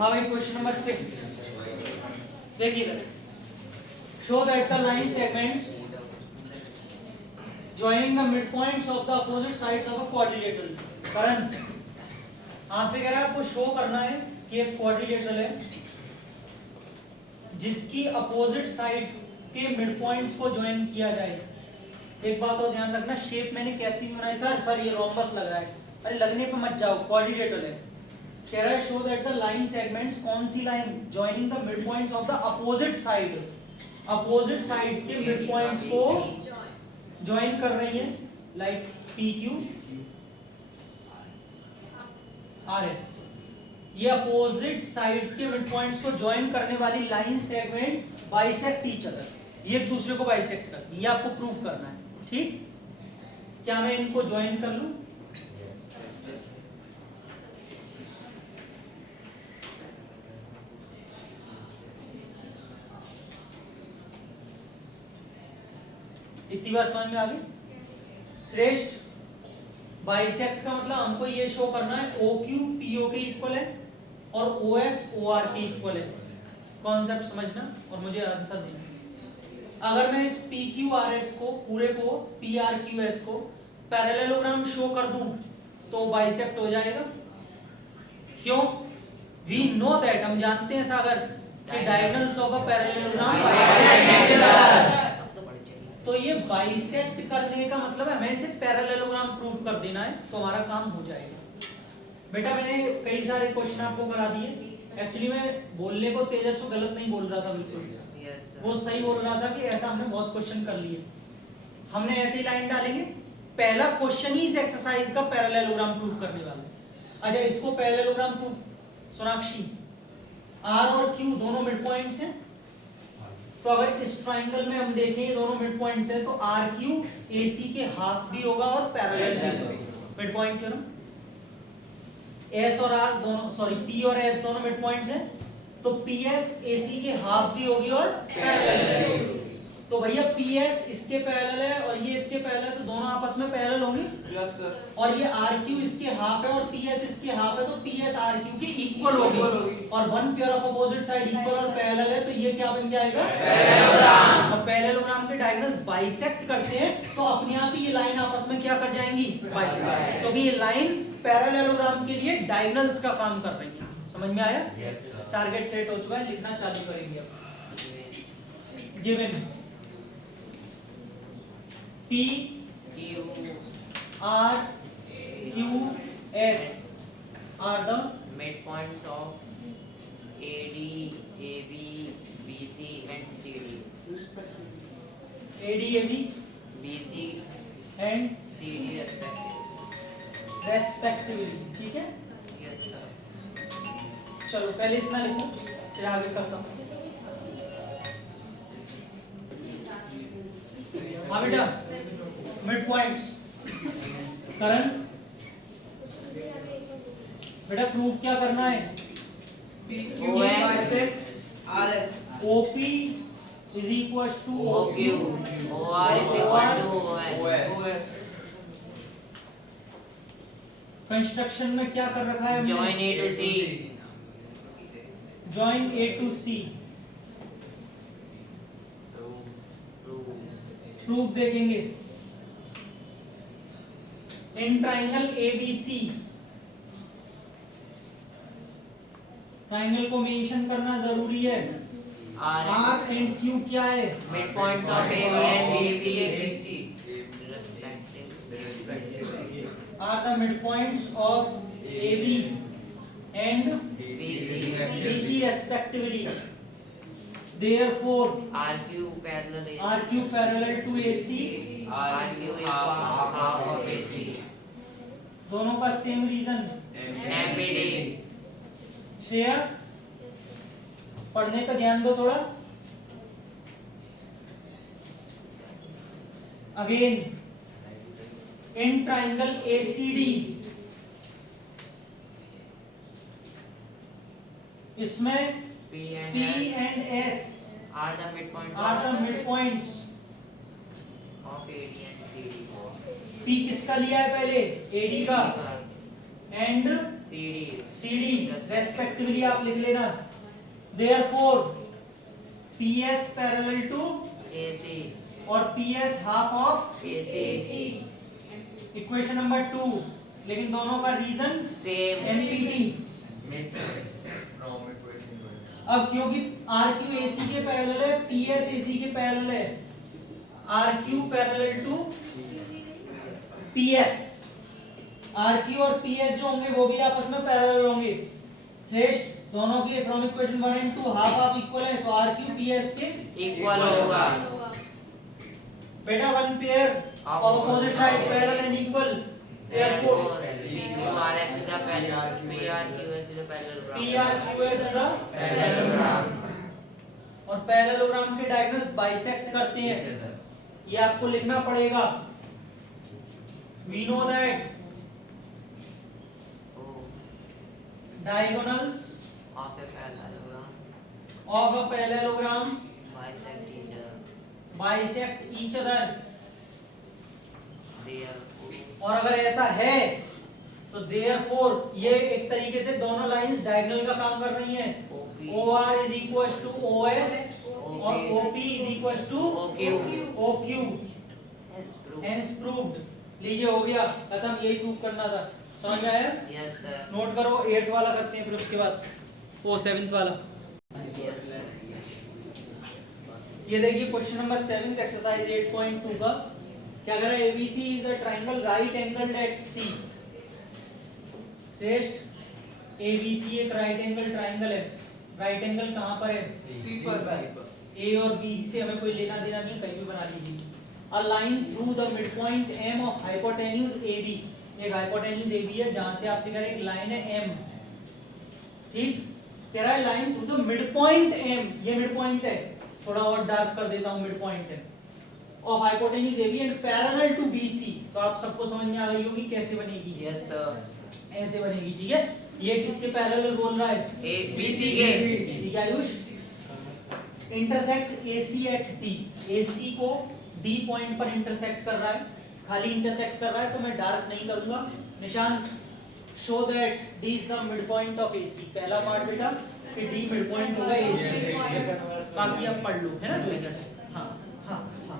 हाँ भाई question number 6 देखिए, show that the line segments joining the midpoints of the opposite sides of a quadrilateral. करण आपसे कह रहा है आपको शो करना है कि एक क्वाड्रिलेटरल है जिसकी अपोजिट साइड्स के मिड पॉइंट्स को ज्वाइन किया जाए। एक बात और ध्यान रखना, शेप मैंने कैसी बनाई सर ये रोम्बस लग रहा है, अरे लगने पे मत जाओ, क्वाड्रिलेटरल है। कह रहा है show that the line segments, कौन सी line, joining the mid points of the opposite side, opposite sides के मिड पॉइंट्स को ज्वाइन कर रही है, like P Q R S. ये अपोजिट साइड्स के मिड पॉइंट्स को ज्वाइन करने वाली line segment bisect each other, ये एक दूसरे को बाइसेक्ट करती है, ये आपको प्रूव करना है। ठीक, क्या मैं इनको ज्वाइन कर लूं? इतनी बात समझ में आ गई? श्रेष्ठ, बाइसेक्ट का मतलब हमको ये शो करना है ओ क्यू पी ओ के इक्वल है और ओ एस ओ आर के इक्वल है। कॉन्सेप्ट समझना और मुझे आंसर देना। अगर मैं इस पी क्यू आर एस को पूरे को पी आर क्यू एस को पैरेललोग्राम शो कर दूं तो बाइसेक्ट हो जाएगा। क्यों? वी नो दैट, हम जानते हैं सागर कि diagonals of a parallelogram bisect. तो ये बाइसेक्ट करने का मतलब है हमें इसे पैरेललोग्राम प्रूव कर देना है, तो हमारा काम हो जाएगा। बेटा मैंने कई सारे क्वेश्चन आपको करा दिए, एक्चुअली मैं बोलने को तेजस को गलत नहीं बोल रहा था, बिल्कुल वो सही बोल रहा था कि ऐसा हमने बहुत क्वेश्चन कर लिए। हमने ऐसी लाइन डालेंगे, पहला क्वेश्चन ही इस एक्सरसाइज का पैरेललोग्राम प्रूव करने वाला है। अच्छा इसको पैरेललोग्राम प्रूव, सोनाक्षी आर और क्यू दोनों मिड पॉइंट्स हैं, तो अगर इस ट्राइंगल में हम देखें दोनों मिड पॉइंट्स हैं तो आर क्यू ए सी के हाफ भी होगा और पैरेलल भी होगा। मिड पॉइंट क्यों ना, एस और आर दोनों, सॉरी पी और एस दोनों मिड पॉइंट्स हैं, तो पी एस ए सी के हाफ भी होगी और पैरेलल भी होगी। तो भैया पी एस इसके पैरेलल है और ये इसके पैरेलल है, तो दोनों आपस में पैरेलल होंगे। Yes sir. और ये आर क्यू इसके हाफ है और पी एस इसके हाफ है, तो पी एस आर क्यू के इक्वल होगी। और one pair of opposite side equal और पैरेलल है, तो ये क्या बन जाएगा? पैरेललोग्राम। और पैरेललोग्राम के डायगोनल बाइसेक्ट करते हैं तो अपने आप ही ये लाइन आपस में क्या कर जाएंगी? बाइसेक्ट। क्योंकि ये लाइन पैरेललोग्राम के लिए डायगोनल्स का काम कर रही है। समझ में आया? टारगेट सेट हो चुका है, लिखना चालू करेंगे अब। Given P Q R Q S are the midpoints of AD, AB, BC and CD. AD, AB, BC and CD respectively. ठीक है? Yes sir. चलो पहले इतना लिखो फिर आगे करता हूँ। हाँ बेटा, मिड पॉइंट्स करण, बेटा प्रूव क्या करना है? OP is equals to OQ, OR is equal to OS. Construction में क्या कर रखा है? Join A to C. Join A to C. Proof देखेंगे। इन ट्राइंगल ABC, ट्राइंगल को मेंशन करना जरूरी है। R एंड Q क्या है? Midpoints of AB and BC. Are the midpoints of AB and BC respectively. Therefore, RQ parallel AC. RQ parallel to AC, RQ is half of AC. दोनों का same reason. MPD. Shreya पढ़ने पे ध्यान दो थोड़ा। Again in triangle ACD, इसमें P P and S are the midpoints of AD and CD. P किसका लिया है पहले? AD का, एंड CD. CD रेस्पेक्टिवली आप लिख लेना। Therefore PS parallel to AC और PS half of AC equation number 2, लेकिन दोनों का रीजन same MPD। अब क्योंकि RQ AC के पैरेलल है, PS AC के पैरेलल है, RQ parallel to PS, RQ और PS जो होंगे वो भी आपस में पैरेलल होंगे। श्रेष्ठ दोनों के from equation 1 and 2 half half equal है, तो RQ PS के इक्वल होगा। बेटा one pair Of opposite side parallel and equal, therefore PQRS is a parallel, PRQS is a parallelogram। PRQS the Parallelogram। और पैरेललोग्राम के डायगोनल्स बाइसेक्ट करते हैं, ये आपको लिखना पड़ेगा। We know that diagonals Of a parallelogram of a parallelogram bisect each other, bisect each other। therefore और अगर ऐसा है तो therefore ये एक तरीके से दोनों लाइंस डायगोनल का काम कर रही हैं। OR is equals to OS और OP is equals to OQ। Hence proved। लीजिए हो गया खत्म, यही प्रूव करना था। समझ में आया? yes sir, नोट करो, 8th वाला करते हैं फिर उसके बाद वो 7th वाला। yes sir, ये देखिए क्वेश्चन नंबर 7 एक्सरसाइज 8.2 का क्या कह रहा है। ABC is a triangle right angled at C। श्रेष्ठ ABC एक राइट एंगल ट्रायंगल है, राइट एंगल कहां पर है? C पर। A और B से हमें कोई लेना देना नहीं, कहीं भी बना लीजिए। A line through the midpoint M of hypotenuse AB, एक hypotenuse AB है जहां से आपसे कह रहे हैं एक लाइन है M, ठीक? कह रहा है line through the midpoint M, ये मिडपॉइंट है, थोड़ा और डार्क कर देता हूं, मिडपॉइंट है of hypotenuse AB and parallel to BC। तो आप सबको समझ में आ गई होगी कैसे बनेगी। yes sir, ऐसे बनेगी, ठीक है। ये किसके पैरेलल बोल रहा है? BC के, ठीक है Ayush. Intersect AC at D, AC को D पॉइंट पर इंटरसेक्ट कर रहा है, खाली इंटरसेक्ट कर रहा है, तो मैं डार्क नहीं करूंगा निशान। Show that D is the mid point of AC। पहला पार्ट बेटा कि D मिड पॉइंट होगा AC, बाकी आप पढ़ लो, है ना। हाँ हाँ हाँ।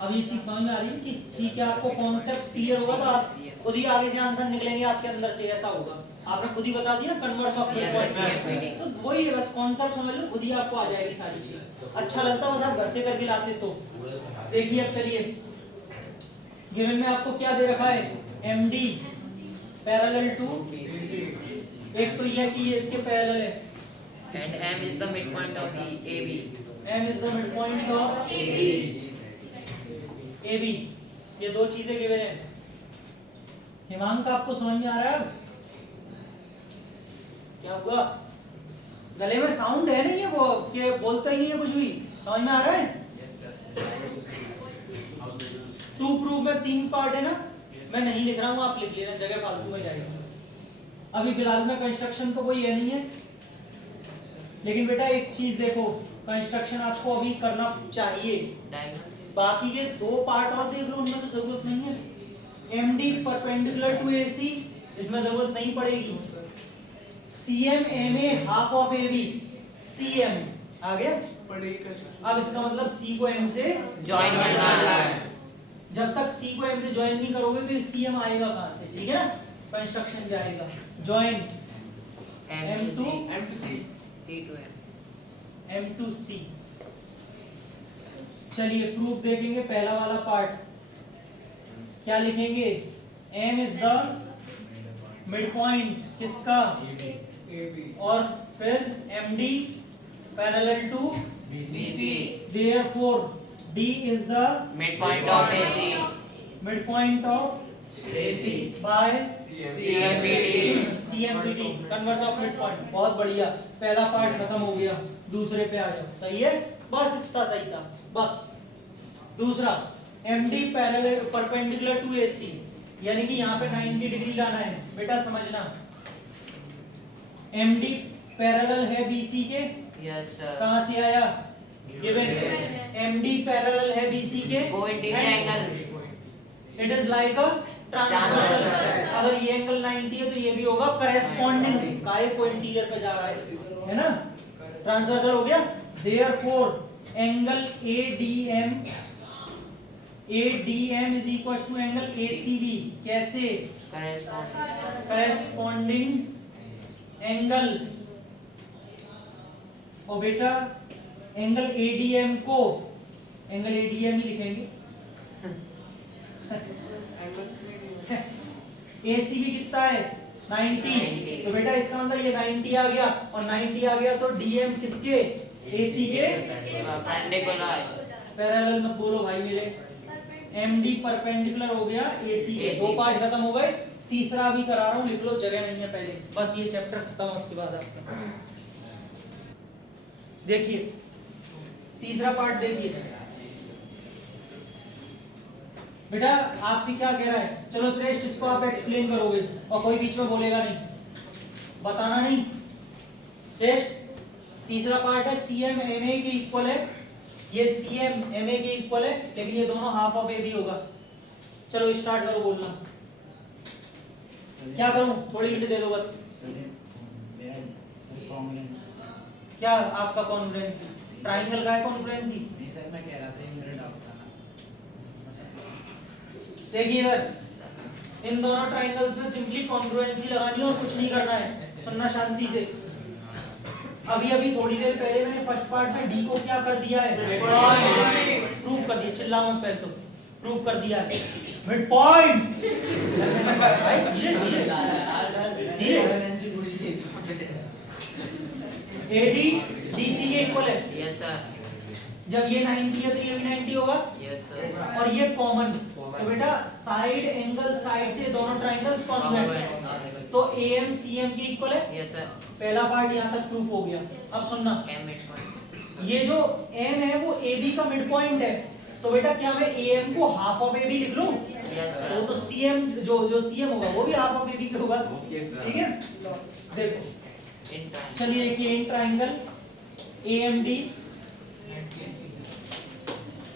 अब ये चीज समझ में आ रही है कि ठीक है, आपको कॉन्सेप्ट क्लियर होगा तो आप खुद ही आगे से आंसर निकलेंगे आपके अंदर से, ऐसा होगा। आपने खुद ही बता दिया ना कन्वर्स ऑफ मिड पॉइंट, तो वही है बस, कॉन्सेप्ट समझ लो, खुद ही आपको आ जाएगी सारी चीजें। अच्छा लगता बस आप घर से करके लाते तो। देखिए अब चलिए, गिवन में आपको क्या दे रखा है? MD पैरेलल टू, एक तो ये कि ये इसके पैरेलल है, and M is the midpoint of AB, M is the midpoint of AB। ये दो चीजें गिवन है। हिमांक आपको समझ में आ रहा है अब? क्या हुआ? गले में साउंड है नहीं है वो, कि बोलता ही नहीं है कुछ भी। समझ में आ रहा है? टू प्रूफ में 3 पार्ट है ना, मैं नहीं लिख रहा हूँ, आप लिख लेना, जगह फालतू में जाएगी। अभी फिलहाल में कंस्ट्रक्शन तो कोई है नहीं है, लेकिन बेटा एक चीज देखो, कंस्ट्रक्शन आपको अभी करना चाहिए, diagonal बाकी के 2 पार्ट और देख लो, उनमें तो जरूरत नहीं है। MD परपेंडिकुलर टू AC, इसमें जरूरत नहीं पड़ेगी। CM MA half of AB, CM आ गया। अब इसका मतलब C को M से join करना है, जब तक C को M से ज्वाइन नहीं करोगे तो ये CM आएगा कहां से, ठीक है ना। कंस्ट्रक्शन जाएगा, join M to M to C, C to M, M to C। चलिए प्रूफ देखेंगे, पहला वाला पार्ट क्या लिखेंगे? M is the mid point किसका? और फिर MD parallel to BC, therefore D is the midpoint of AC, midpoint of AC by CMPD, converse of midpoint। बहुत बढ़िया, पहला पार्ट खत्म हो गया, दूसरे पे आ जाओ। सही है, बस इतना सही था बस। दूसरा MD parallel perpendicular to AC, यानी कि यहाँ पे 90 डिग्री लाना है बेटा, समझना। MD पैरेलल है BC के, yes sir, कहां से आया? गिवन MD पैरेलल है BC के, co-interior angle, it is like a transversal. अगर ये एंगल 90 है तो ये भी होगा करेस्पॉन्डिंग, काहे को इंटीरियर पे जा रहा है ना, ट्रांसवर्सल हो गया। Therefore angle ADM is equal to angle ACB, कैसे, करेस्पॉन्डिंग एंगल। और बेटा एंगल ADM को एंगल ADM ही लिखेंगे, ACB कितना है 90, तो बेटा इसका मतलब ये 90 आ गया, और 90 आ गया तो DM किसके, AC के पैरेलल। मत बोलो भाई मेरे, MD परपेंडिकुलर हो गया AC के, दो पार्ट खत्म हो गए, तीसरा भी करा रहा हूं, लिख लो, जगह नहीं है पहले, बस ये चैप्टर खत्म है उसके बाद आपका। देखिए तीसरा पार्ट देखिए बेटा, आपसे क्या कह रहा है, चलो श्रेष्ठ इसको आप एक्सप्लेन करोगे और कोई बीच में बोलेगा नहीं, बताना नहीं। श्रेष्ठ तीसरा पार्ट है CM MA के इक्वल है, ये CM MA के इक्वल है, लेकिन ये दोनों हाफ ऑफ AB होगा। चलो स्टार्ट करो बोलना, क्या करूं, थोड़ी हिंट दे दो बस। क्या आपका कॉन्ग्रुएंसी, ट्राइंगल का है कॉन्ग्रुएंसी। देखिए इधर इन दोनों ट्राइंगल्स में सिंपली कॉन्ग्रुएंसी लगानी है और कुछ नहीं करना है, सुनना शांति से। अभी अभी थोड़ी देर पहले मैंने फर्स्ट पार्ट में डी को क्या कर दिया है, प्रूव कर दिया, चिल्ला मत पहले, तो प्रूव कर दिया है मिड पॉइंट। AD DC के इक्वल है, यस सर, जब ये 90 है तो ये भी 90 होगा, यस सर, और ये कॉमन, तो बेटा साइड एंगल साइड से दोनों ट्राइंगल्स कॉन्ग्रुएंट, तो AM CM के इक्वल है, यस सर, पहला पार्ट यहाँ तक प्रूफ हो गया। अब सुनना, M midpoint, ये जो M है वो AB का मिड पॉइंट है, तो बेटा क्या मैं AM को हाफ ऑफ AB लिख लूं, तो CM जो CM होगा वो भी हाफ ऑफ AB का होगा, ठीक है। देखो चलिए देखिए, in triangle AMD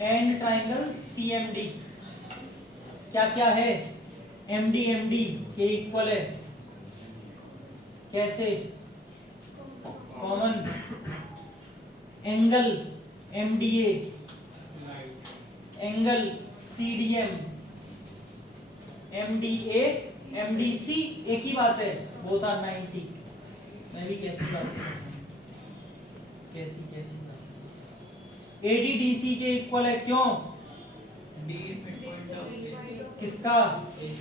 and triangle CMD क्या क्या है, MD MD के इक्वल है, कैसे, common angle MDA angle CDM MDA MDC एक ही बात है, बोथ आर 90। मैं भी कैसी बात है, कैसी बात, ADDC के इक्वल है, क्यों, D is midpoint of AC. किसका, AC.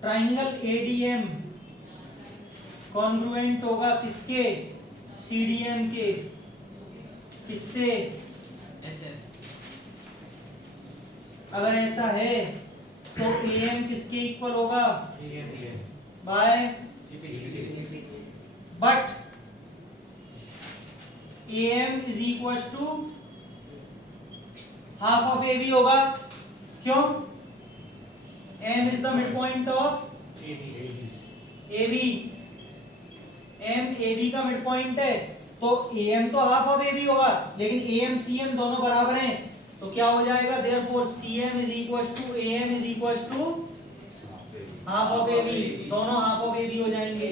ट्राइंगल ADM कॉन्ग्रुएंट होगा किसके, CDM के, किससे, SS. अगर ऐसा है तो AM किसके इक्वल होगा, CM. By, CP. But AM is equal to half of AB होगा, क्यों, M is the mid point of AB, M AB का मिड पॉइंट है, तो AM तो हाफ ऑफ AB होगा, लेकिन AM CM दोनों बराबर हैं, तो क्या हो जाएगा, therefore CM is equal to AM is equal to half of AB, दोनों हाफ ऑफ AB हो जाएंगे,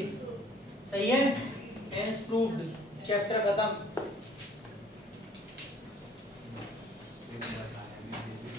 सही है, हेंस प्रूव्ड, चैप्टर खत्म।